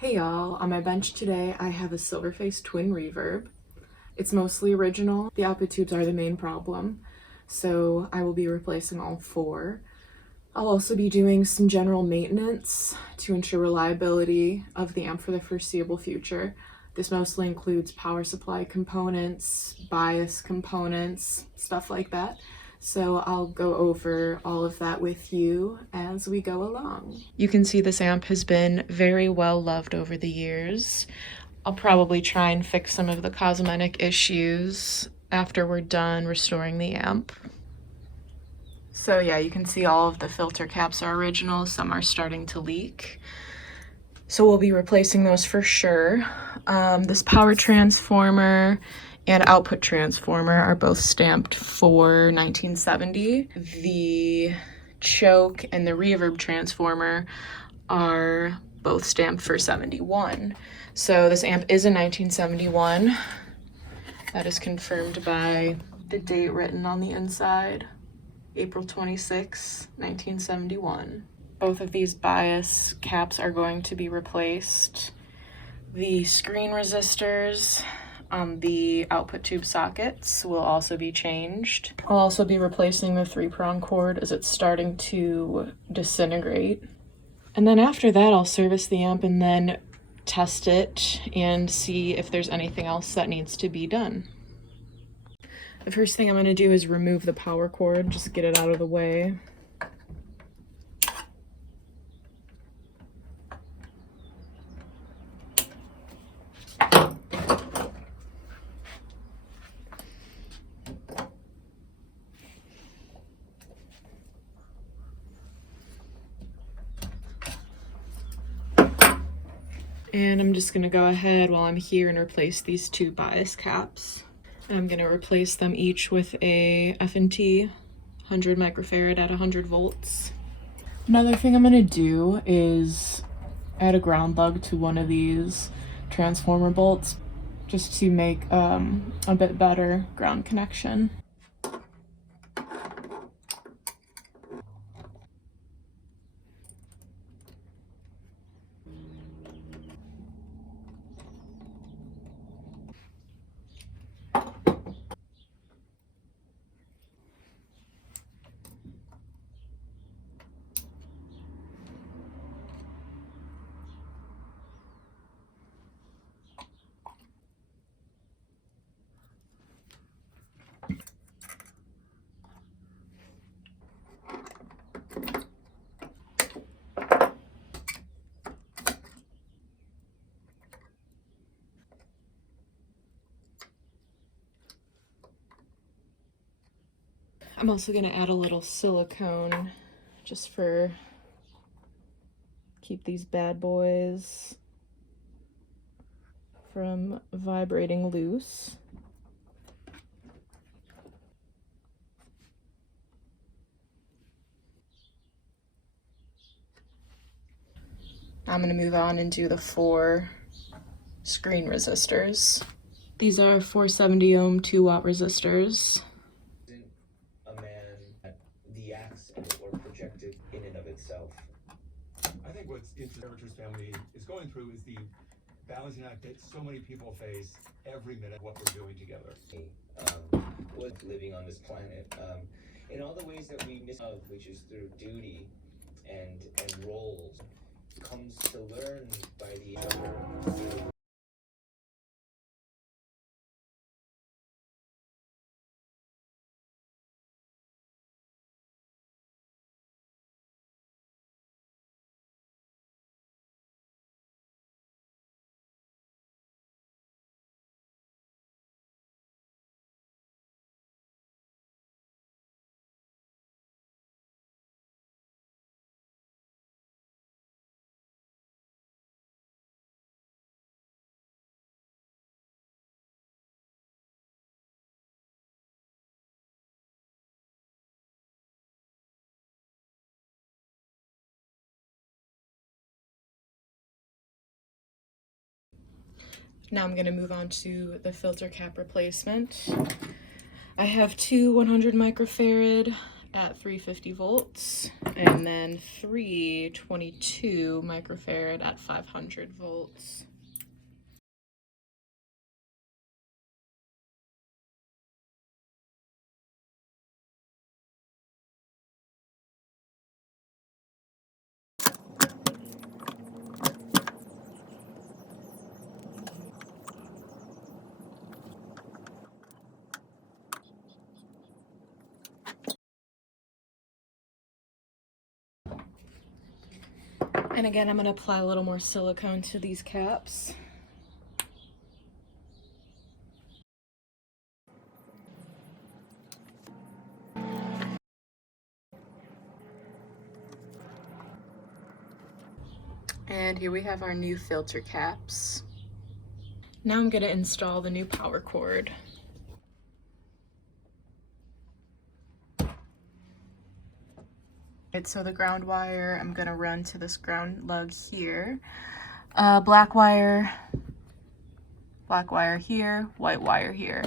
Hey y'all, on my bench today I have a Silverface Twin Reverb. It's mostly original. The output tubes are the main problem, so I will be replacing all four. I'll also be doing some general maintenance to ensure reliability of the amp for the foreseeable future. This mostly includes power supply components, bias components, stuff like that. So I'll go over all of that with you as we go along. You can see this amp has been very well loved over the years. I'll probably try and fix some of the cosmetic issues after we're done restoring the amp. So yeah, you can see all of the filter caps are original, some are starting to leak. So we'll be replacing those for sure. This power transformer and output transformer are both stamped for 1970. The choke and the reverb transformer are both stamped for 71. So this amp is a 1971. That is confirmed by the date written on the inside, April 26, 1971. Both of these bias caps are going to be replaced. The screen resistors on the output tube sockets will also be changed. I'll also be replacing the 3-prong cord as it's starting to disintegrate. And then after that, I'll service the amp and then test it and see if there's anything else that needs to be done. The first thing I'm going to do is remove the power cord, just get it out of the way. And I'm just going to go ahead while I'm here and replace these two bias caps. I'm going to replace them each with a F&T 100 microfarad at 100 volts. Another thing I'm going to do is add a ground lug to one of these transformer bolts just to make a bit better ground connection. I'm also going to add a little silicone just for keep these bad boys from vibrating loose. I'm going to move on and do the 4 screen resistors. These are 470 ohm 2-watt resistors. A man, the acts or projected in and of itself. I think what's interesting family is going through is the balancing act that so many people face every minute of what we're doing together. Was living on this planet in all the ways that we miss out, which is through duty and roles, comes to learn by the other. Now I'm going to move on to the filter cap replacement. I have two 100 microfarad at 350 volts, and then 322 microfarad at 500 volts. And again, I'm going to apply a little more silicone to these caps. And here we have our new filter caps. Now I'm going to install the new power cord. So the ground wire I'm going to run to this ground lug here. Black wire here, white wire here.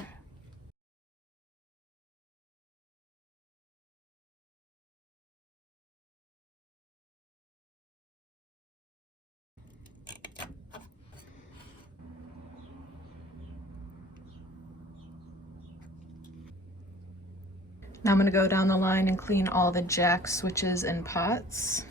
Now I'm going to go down the line and clean all the jack switches and pots.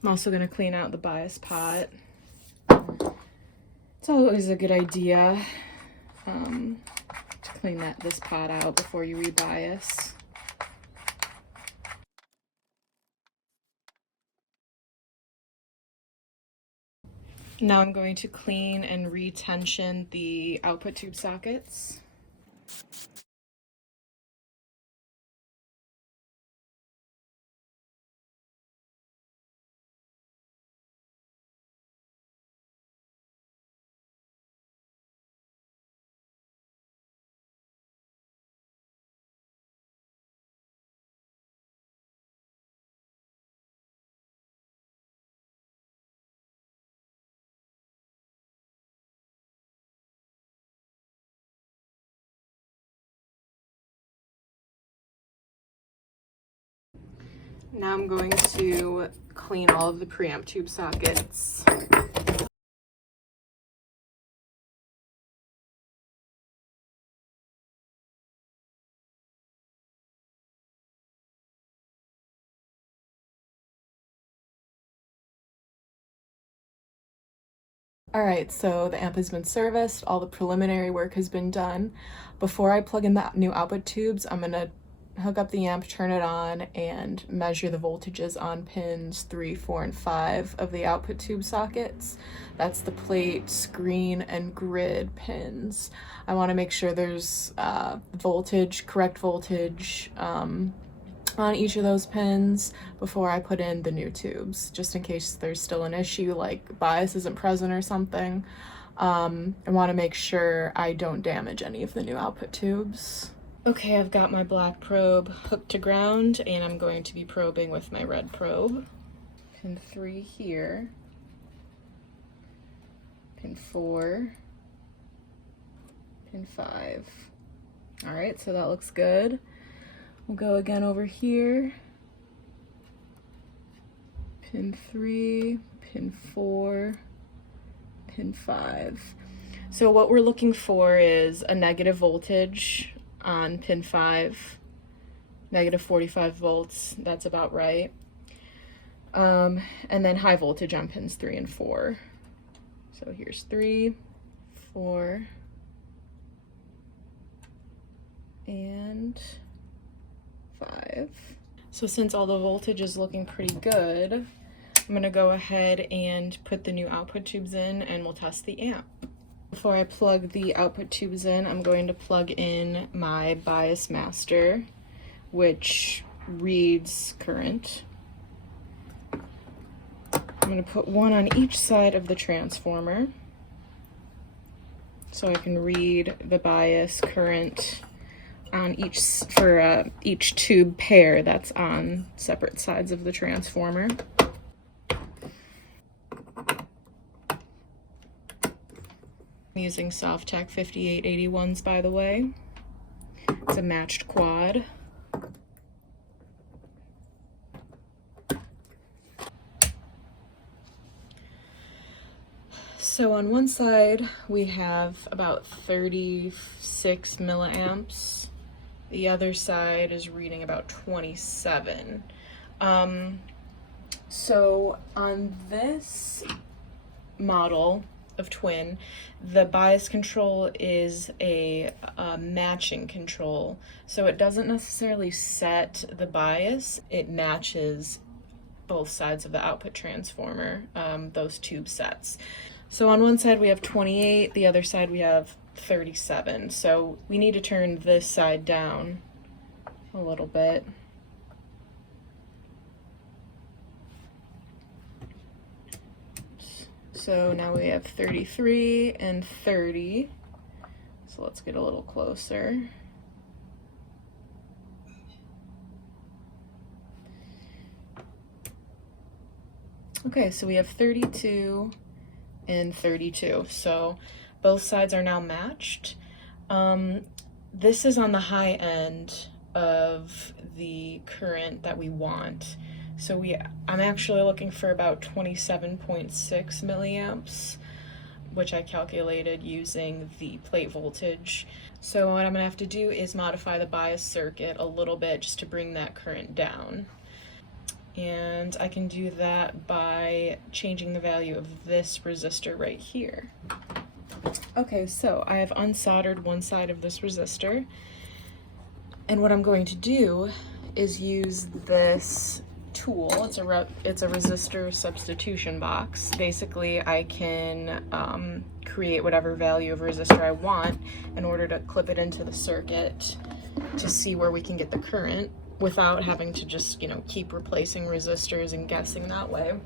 I'm also going to clean out the bias pot. It's always a good idea to clean this pot out before you rebias. Now I'm going to clean and retension the output tube sockets. Now I'm going to clean all of the preamp tube sockets. Alright, so the amp has been serviced, all the preliminary work has been done. Before I plug in the new output tubes, I'm going to hook up the amp, turn it on, and measure the voltages on pins 3, 4, and 5 of the output tube sockets. That's the plate, screen, and grid pins. I want to make sure there's correct voltage on each of those pins before I put in the new tubes, just in case there's still an issue like bias isn't present or something. I want to make sure I don't damage any of the new output tubes. Okay, I've got my black probe hooked to ground, and I'm going to be probing with my red probe. Pin 3 here, pin 4, pin 5. All right, so that looks good. We'll go again over here. Pin 3, pin 4, pin 5. So what we're looking for is a negative voltage on pin 5, negative 45 volts, that's about right. And then high voltage on pins 3 and 4. So here's 3, 4, and 5. So since all the voltage is looking pretty good, I'm going to go ahead and put the new output tubes in and we'll test the amp. Before I plug the output tubes in, I'm going to plug in my bias master, which reads current. I'm going to put one on each side of the transformer so I can read the bias current on each tube pair that's on separate sides of the transformer. I'm using Softech 5881s, by the way. It's a matched quad. So on one side we have about 36 milliamps. The other side is reading about 27. So on this model of Twin, the bias control is a matching control. So it doesn't necessarily set the bias, it matches both sides of the output transformer, those tube sets. So on one side we have 28, the other side we have 37. So we need to turn this side down a little bit. So now we have 33 and 30. So let's get a little closer. Okay, so we have 32 and 32. So both sides are now matched. This is on the high end of the current that we want. So I'm actually looking for about 27.6 milliamps, which I calculated using the plate voltage. So what I'm gonna have to do is modify the bias circuit a little bit just to bring that current down. And I can do that by changing the value of this resistor right here. Okay, so I have unsoldered one side of this resistor. And what I'm going to do is use this tool. It's a resistor substitution box. Basically, I can create whatever value of resistor I want in order to clip it into the circuit to see where we can get the current without having to just, keep replacing resistors and guessing that way.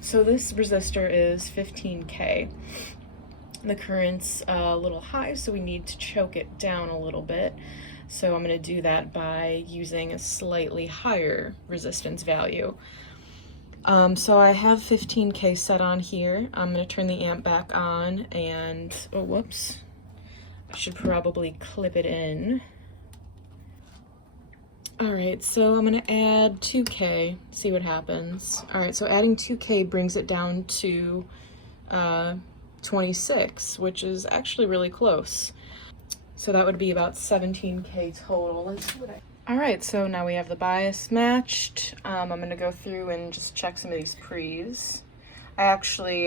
So this resistor is 15K. The current's a little high, so we need to choke it down a little bit. So I'm going to do that by using a slightly higher resistance value. So I have 15K set on here. I'm going to turn the amp back on and, oh, whoops. I should probably clip it in. All right, so I'm going to add 2K, see what happens. All right, so adding 2K brings it down to 26, which is actually really close. So that would be about 17K total. Let's see what All right, so now we have the bias matched. I'm gonna go through and just check some of these pre's. I actually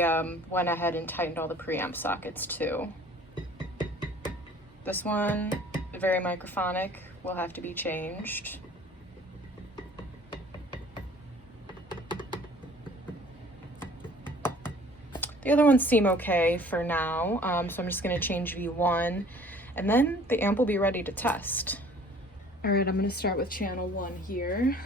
went ahead and tightened all the preamp sockets too. This one, very microphonic, will have to be changed. The other ones seem okay for now, so I'm just gonna change V1, and then the amp will be ready to test. All right, I'm gonna start with channel 1 here.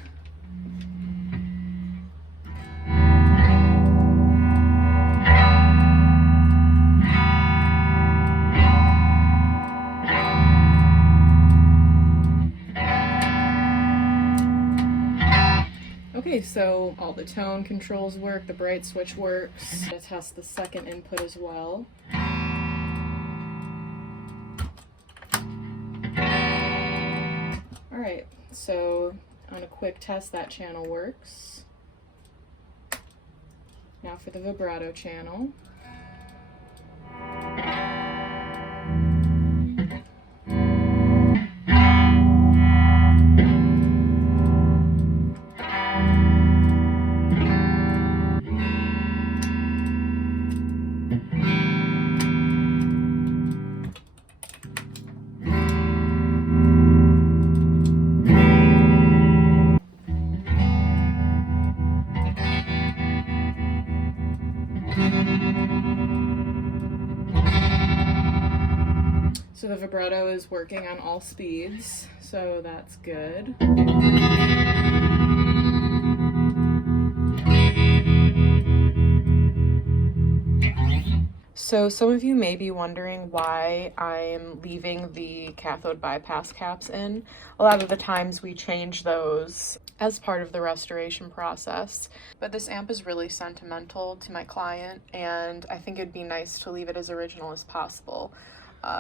Okay, so all the tone controls work, the bright switch works. I'm gonna test the second input as well. All right, so on a quick test, that channel works. Now for the vibrato channel. So the vibrato is working on all speeds, so that's good. So some of you may be wondering why I'm leaving the cathode bypass caps in. A lot of the times we change those as part of the restoration process, but this amp is really sentimental to my client, and I think it'd be nice to leave it as original as possible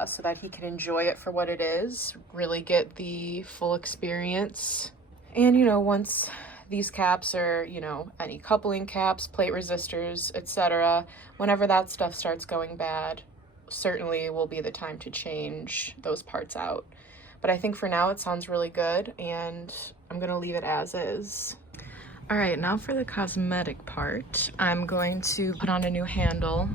so that he can enjoy it for what it is, really get the full experience. And you know, once these caps are, you know, any coupling caps, plate resistors, etc., whenever that stuff starts going bad, certainly will be the time to change those parts out. But I think for now it sounds really good, and I'm gonna leave it as is. All right, now for the cosmetic part. I'm going to put on a new handle.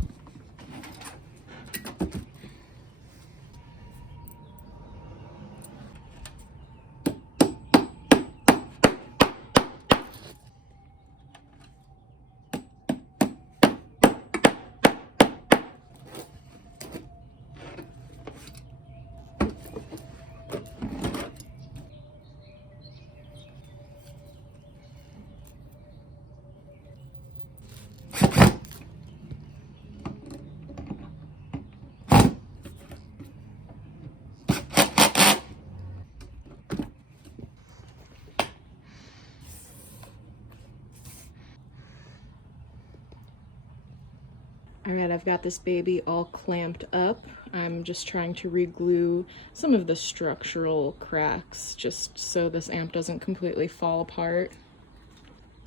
All right, I've got this baby all clamped up. I'm just trying to re-glue some of the structural cracks just so this amp doesn't completely fall apart.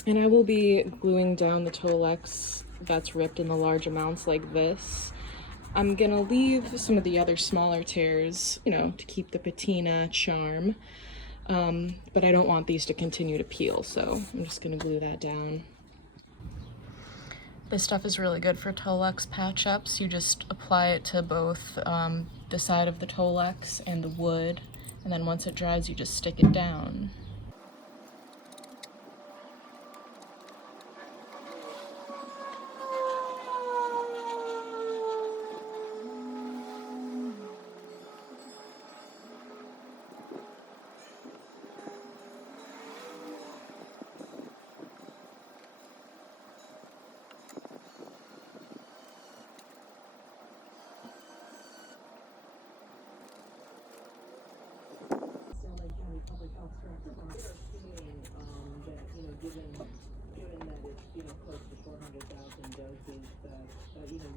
And I will be gluing down the Tolex that's ripped in the large amounts like this. I'm gonna leave some of the other smaller tears, you know, to keep the patina charm. But I don't want these to continue to peel, so I'm just gonna glue that down. This stuff is really good for Tolex patch-ups. You just apply it to both the side of the Tolex and the wood, and then once it dries, you just stick it down.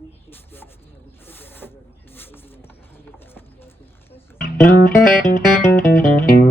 We should get anywhere between 80 and 100,000 doses.